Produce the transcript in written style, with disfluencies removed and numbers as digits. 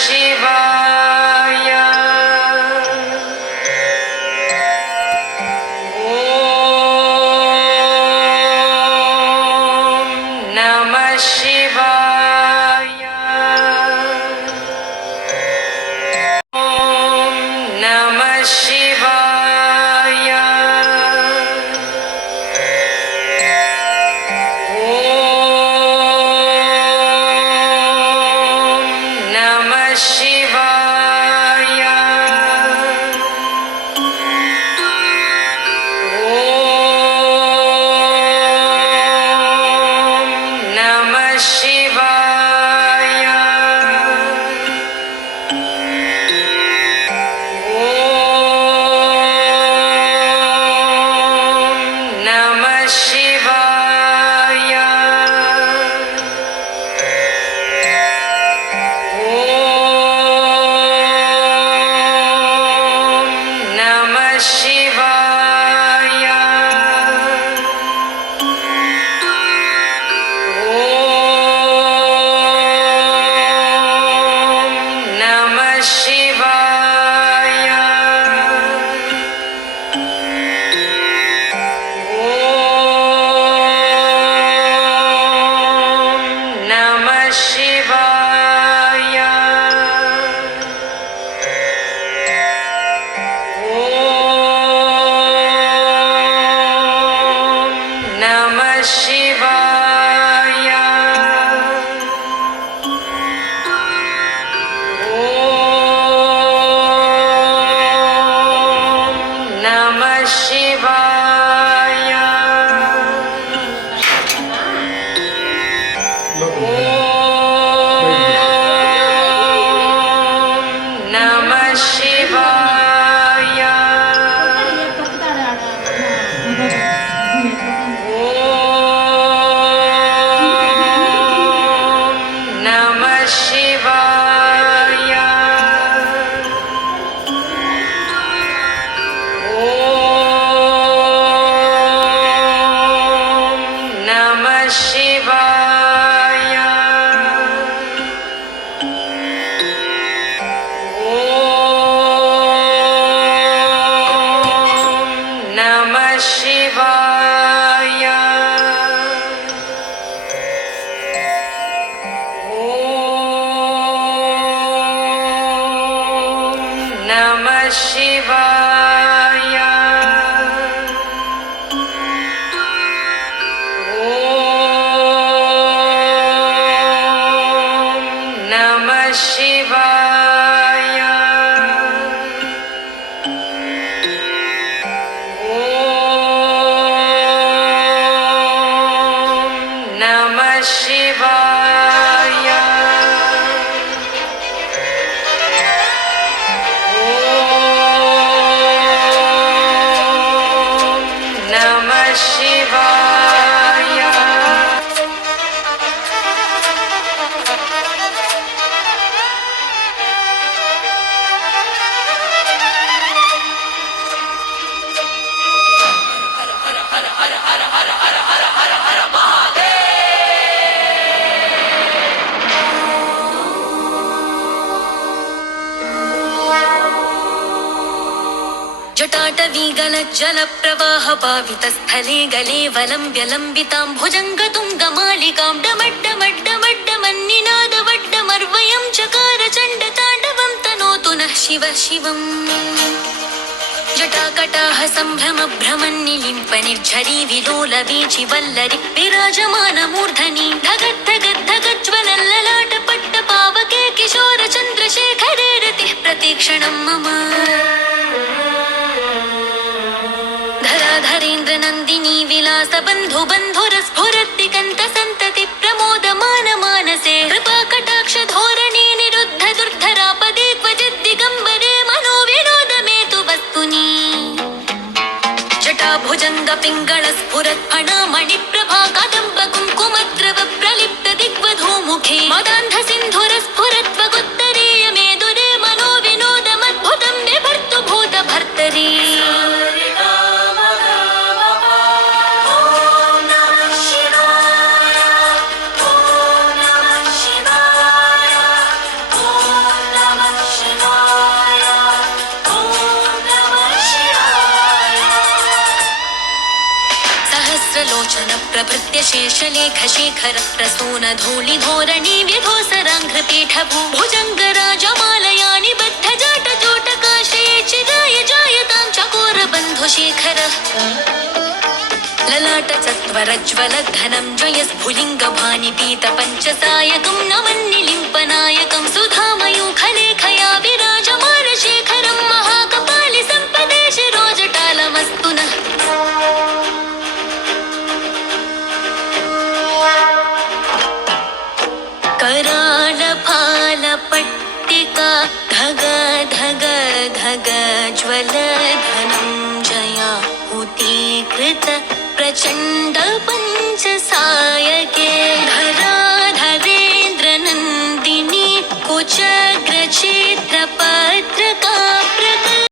ಶಿವಾಯ. ಓಂ ನಮಃ ಶಿವಾಯ. ಓಂ ನಮಃ ಶಿವಾಯ. ಓಂ ನಮಃ ಶಿವಾಯ. ಓಂ ನಮಃ ಶಿವಾಯ. ಓಂ ನಮಃ ಶಿವಾಯ. ಓಂ ನಮಃ ಶಿವಾಯ. ಓಂ ನಮಃ ಶಿವಾಯ. ಓಂ ನಮಃ ಶಿವಾಯ. ಓಂ ನಮಃ ಶಿವಾಯ. ಓಂ ನಮಃ ಶಿವಾಯ. ಓಂ ನಮಃ ಶಿವಾಯ. ಓಂ ನಮಃ ಶಿವಾಯ. ಓಂ ನಮಃ ಶಿವಾಯ. ಓಂ ನಮಃ ಶಿವಾಯ. ಓಂ ನಮಃ ಶಿವಾಯ. ಓಂ ನಮಃ ಶಿವಾಯ. ಓಂ ನಮಃ ಶಿವಾಯ. ಓಂ ನಮಃ ಶಿವಾಯ. जटाटवीगलज्जलप्रवाह पावितस्थले गले वलम्ब्यलम्बितां भुजङ्गतुङ्गमालिकां डमड्डमड्डमड्डमन्निनादवड्डमर्वयं चकार चण्डताण्डवं तनोतु नः शिवः शिवम्. जटाकटाह सम्भ्रमभ्रमन्निलिम्प निर्झरी विलोलवीचि वल्लरि विराजमानमूर्धनि धगद्धगद्धगज्ज्वलल्ललाटपट्टपावके किशोरचन्द्रशेखरे रतिः प्रतीक्षणं मम. धराधरेन्द्र नन्दिनी विलास बन्धु बन्धुरस्फुरद्दिगन्त सन्तति प्रमोदमान मानसे कृपाकटाक्ष धोरणे निरुद्ध दुर्धरापदे क्वचिद्दिगम्बरे मनोविनोद मे तु वस्तुनि. जटाभुजङ्ग पिङ्गळ स्फुरत् फणा मणिप्रभा कदम्ब कुङ्कुमद्र प्रभृत्य शेषलेखशेखर प्रसूनधूलिधोरणी व्यधोसराङ्घ्रिपीठभू भुजङ्गराजमालयानि बद्धजाटजोटकाश्रये चिराय जायतां चकोरबन्धुशेखर ललाटचत्वरज्वलद्धनं जयस्फुलिङ्गभानिपीतपञ्चसायकं नवन्निलिम्पनायकं सुधामयूखलेखया विराजमानशेखरं महाकपालि सम्पदे शिरोजटालमस्तु नः करालफालपट्टिका धग धग धग ज्वलधनं जया हुतीकृत प्रचण्ड